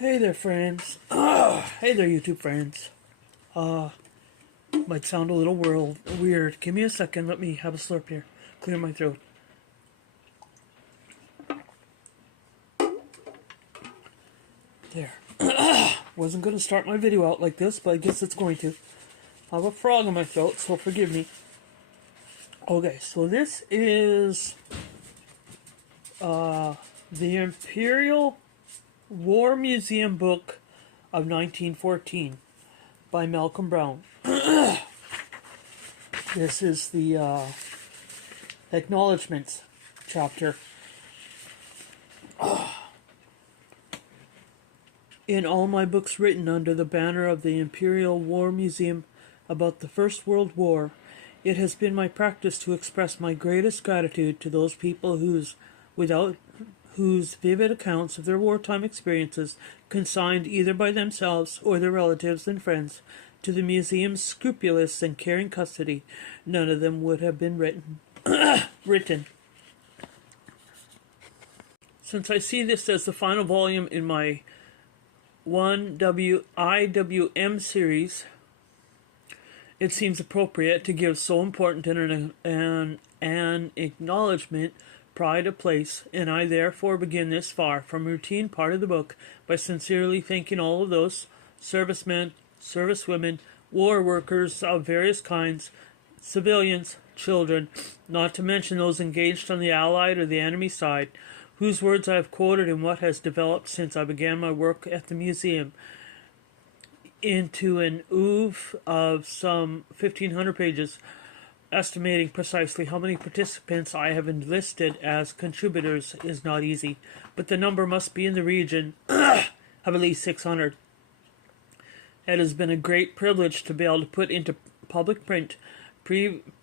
Hey there, friends. Hey there, YouTube friends. Might sound a little weird. Give me a second. Let me have a slurp here. Clear my throat. There. Wasn't going to start my video out like this, but I guess it's going to. I have a frog in my throat, so forgive me. Okay, so this is the Imperial War Museum book of 1914 by Malcolm Brown. This is the Acknowledgements chapter. In all my books written under the banner of the Imperial War Museum about the First World War, it has been my practice to express my greatest gratitude to those people whose vivid accounts of their wartime experiences, consigned either by themselves or their relatives and friends to the museum's scrupulous and caring custody, none of them would have been written. Since I see this as the final volume in my 1IWM series, it seems appropriate to give so important an acknowledgement pride a place, and I therefore begin this far from routine part of the book by sincerely thanking all of those servicemen, servicewomen, war workers of various kinds, civilians, children, not to mention those engaged on the Allied or the enemy side, whose words I have quoted in what has developed since I began my work at the museum into an oeuvre of some 1,500 pages. Estimating precisely how many participants I have enlisted as contributors is not easy, but the number must be in the region of at least 600. It has been a great privilege to be able to put into public print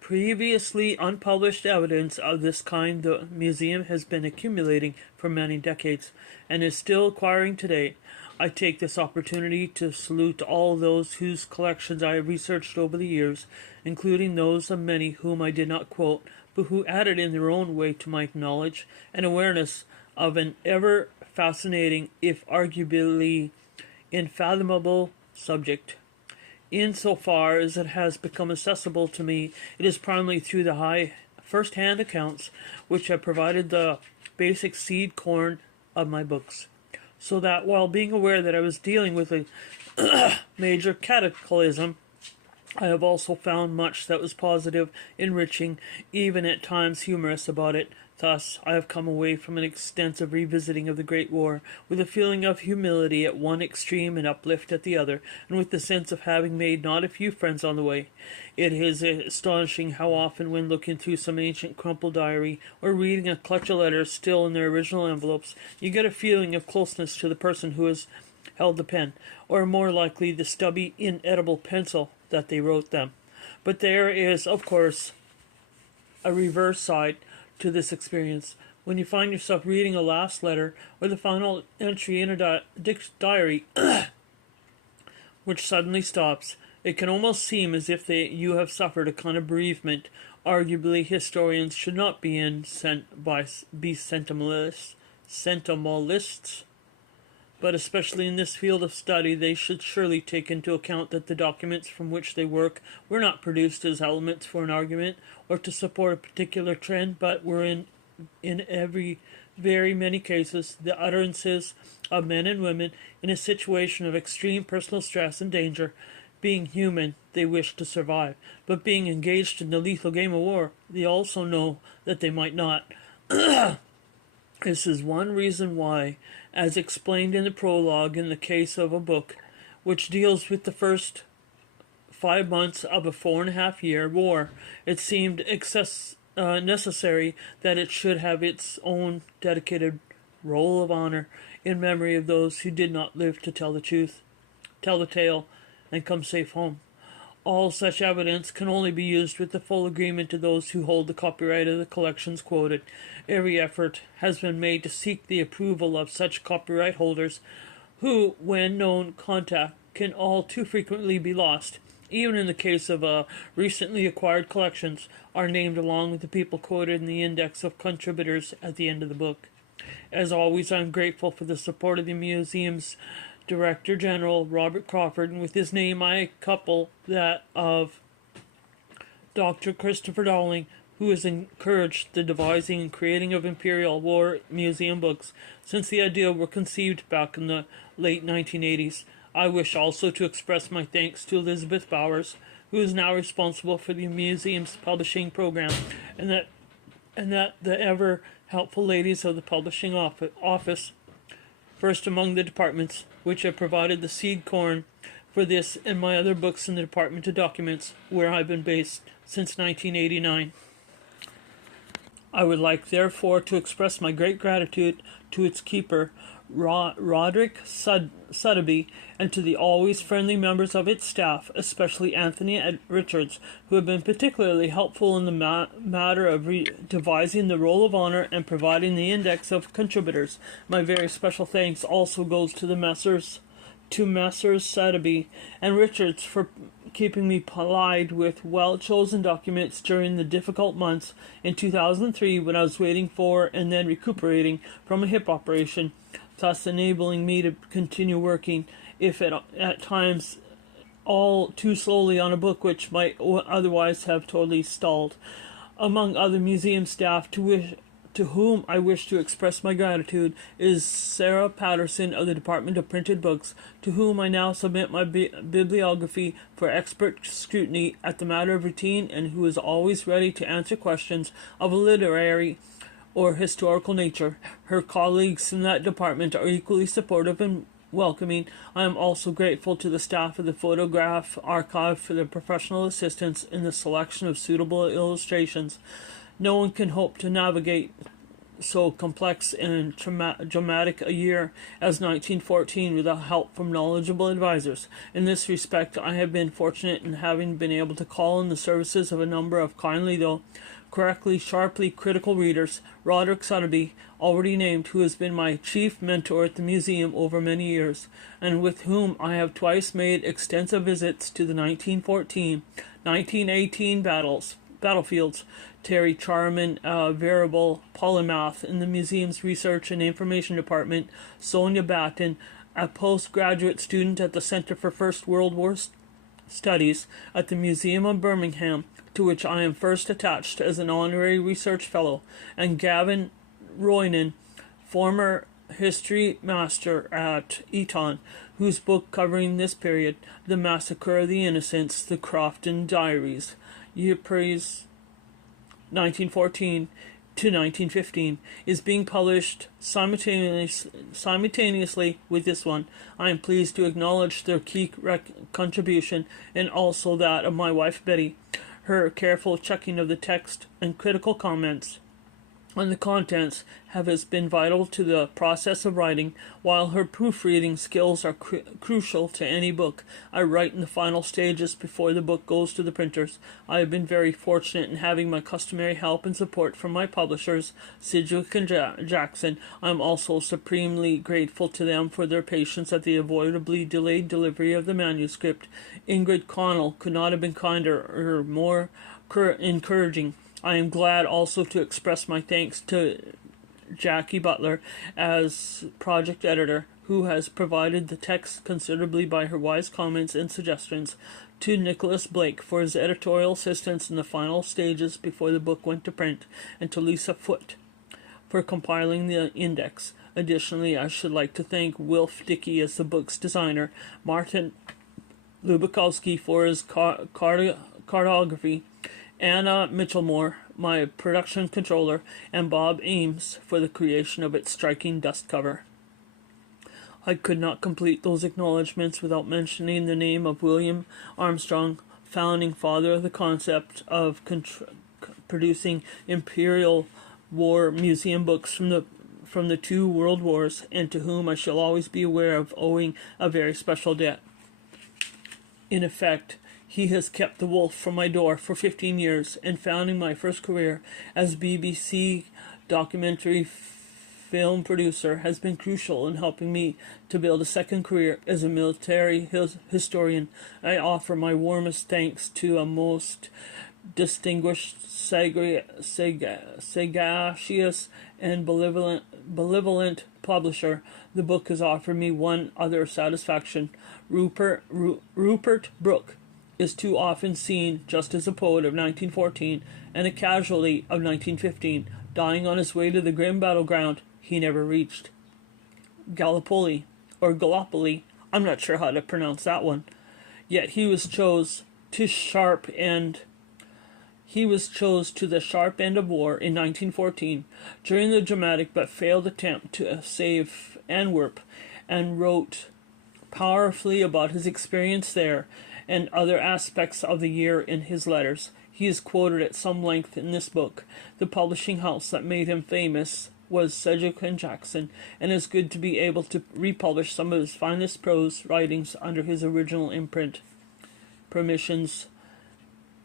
previously unpublished evidence of this kind the museum has been accumulating for many decades, and is still acquiring today. I take this opportunity to salute all those whose collections I have researched over the years, including those of many whom I did not quote, but who added in their own way to my knowledge and awareness of an ever fascinating, if arguably unfathomable, subject. Insofar as it has become accessible to me, it is primarily through the high first-hand accounts which have provided the basic seed corn of my books. So that while being aware that I was dealing with a major cataclysm, I have also found much that was positive, enriching, even at times humorous about it. Thus, I have come away from an extensive revisiting of the Great War with a feeling of humility at one extreme and uplift at the other, and with the sense of having made not a few friends on the way. It is astonishing how often, when looking through some ancient crumpled diary, or reading a clutch of letters still in their original envelopes, you get a feeling of closeness to the person who has held the pen, or more likely the stubby, inedible pencil that they wrote them. But there is, of course, a reverse side to this experience. When you find yourself reading a last letter or the final entry in a diary which suddenly stops, it can almost seem as if you have suffered a kind of bereavement. Arguably, historians should not be sentimentalists, but especially in this field of study, they should surely take into account that the documents from which they work were not produced as elements for an argument or to support a particular trend, but were in very many cases the utterances of men and women in a situation of extreme personal stress and danger. Being human, they wish to survive, but being engaged in the lethal game of war, they also know that they might not. This is one reason why, as explained in the prologue in the case of a book which deals with the first 5 months of a 4.5-year war, it seemed necessary that it should have its own dedicated roll of honor in memory of those who did not live to tell the tale, and come safe home. All such evidence can only be used with the full agreement of those who hold the copyright of the collections quoted. Every effort has been made to seek the approval of such copyright holders, who, when known contact, can all too frequently be lost. Even in the case of recently acquired collections, are named along with the people quoted in the index of contributors at the end of the book. As always, I'm grateful for the support of the museum's Director General, Robert Crawford, and with his name I couple that of Dr. Christopher Dowling, who has encouraged the devising and creating of Imperial War Museum books since the idea were conceived back in the late 1980s. I wish also to express my thanks to Elizabeth Bowers, who is now responsible for the museum's publishing program, and that the ever helpful ladies of the publishing office, first among the departments, which have provided the seed corn for this and my other books in the Department of Documents, where I've been based since 1989. I would like, therefore, to express my great gratitude to its keeper, Roderick Sotheby, and to the always friendly members of its staff, especially Anthony Richards, who have been particularly helpful in the matter of devising the Roll of Honor and providing the index of contributors. My very special thanks also goes to Messrs. Sotheby and Richards for keeping me plied with well-chosen documents during the difficult months in 2003 when I was waiting for and then recuperating from a hip operation, thus enabling me to continue working, if at times all too slowly, on a book which might otherwise have totally stalled. Among other museum staff to whom I wish to express my gratitude is Sarah Patterson of the Department of Printed Books, to whom I now submit my bibliography for expert scrutiny at the matter of routine, and who is always ready to answer questions of a literary or historical nature. Her colleagues in that department are equally supportive and welcoming. I am also grateful to the staff of the Photograph Archive for their professional assistance in the selection of suitable illustrations. No one can hope to navigate so complex and dramatic a year as 1914 without help from knowledgeable advisors. In this respect, I have been fortunate in having been able to call in the services of a number of kindly, though correctly, sharply critical readers. Roderick Sotheby, already named, who has been my chief mentor at the museum over many years, and with whom I have twice made extensive visits to the 1914-1918 battlefields. Terry Charman, a veritable polymath in the museum's Research and Information Department. Sonia Batten, a postgraduate student at the Center for First World War Studies at the Museum of Birmingham, to which I am first attached as an honorary research fellow, and Gavin Roynan, former history master at Eton, whose book covering this period, The Massacre of the Innocents, The Crofton Diaries, Ypres 1914 to 1915, is being published simultaneously with this one. I am pleased to acknowledge their key contribution, and also that of my wife Betty. Her careful checking of the text and critical comments on the contents has been vital to the process of writing, while her proofreading skills are crucial to any book I write in the final stages before the book goes to the printers. I have been very fortunate in having my customary help and support from my publishers, Sidgwick and Jackson. I am also supremely grateful to them for their patience at the avoidably delayed delivery of the manuscript. Ingrid Connell could not have been kinder or more encouraging. I am glad also to express my thanks to Jackie Butler as project editor, who has provided the text considerably by her wise comments and suggestions, to Nicholas Blake for his editorial assistance in the final stages before the book went to print, and to Lisa Foote for compiling the index. Additionally, I should like to thank Wilf Dickey as the book's designer, Martin Lubakowski for his cartography, Anna Mitchellmore, my production controller, and Bob Ames for the creation of its striking dust cover. I could not complete those acknowledgements without mentioning the name of William Armstrong, founding father of the concept of producing Imperial War Museum books from the two world wars, and to whom I shall always be aware of owing a very special debt. In effect, he has kept the wolf from my door for 15 years, and founding my first career as BBC documentary film producer has been crucial in helping me to build a second career as a military historian. I offer my warmest thanks to a most distinguished, sagacious, and benevolent publisher, the book has offered me one other satisfaction. Rupert Brooke is too often seen just as a poet of 1914 and a casualty of 1915, dying on his way to the grim battleground he never reached. Gallipoli, I'm not sure how to pronounce that one. Yet he was chose to the sharp end of war in 1914 during the dramatic but failed attempt to save Antwerp, and wrote powerfully about his experience there and other aspects of the year in his letters. He is quoted at some length in this book. The publishing house that made him famous was Sedgwick and Jackson, and it's good to be able to republish some of his finest prose writings under his original imprint. Permissions,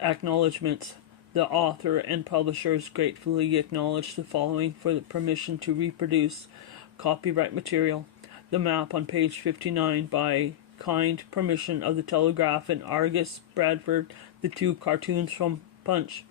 Acknowledgements. The author and publishers gratefully acknowledge the following for the permission to reproduce copyright material. The map on page 59 by kind permission of the Telegraph and Argus Bradford, the two cartoons from Punch.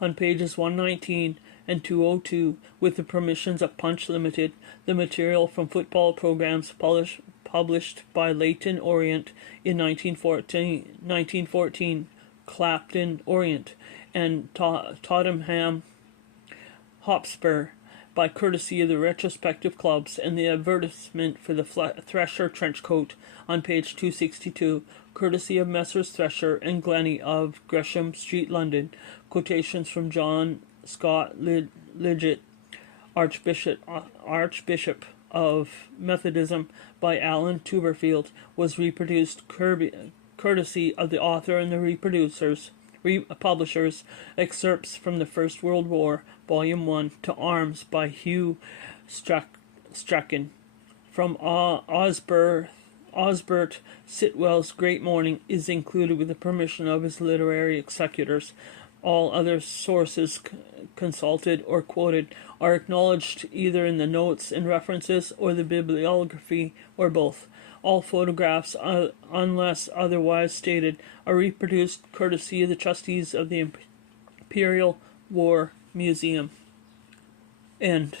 On pages 119 and 202, with the permissions of Punch Limited, the material from football programs published by Leyton Orient in 1914, Clapton Orient, and Tottenham Hotspur, by courtesy of the retrospective clubs, and the advertisement for the Thresher trench coat on page 262, courtesy of Messrs. Thresher and Glennie of Gresham Street, London. Quotations from John Scott Liggett, Archbishop of Methodism, by Alan Tuberfield, was reproduced courtesy of the author and the publishers. Excerpts from the First World War, Volume 1, To Arms, by Hugh Strachan. From Osbert Sitwell's Great Morning is included with the permission of his literary executors. All other sources consulted or quoted are acknowledged either in the notes and references or the bibliography, or both. All photographs, unless otherwise stated, are reproduced courtesy of the trustees of the Imperial War Museum. End.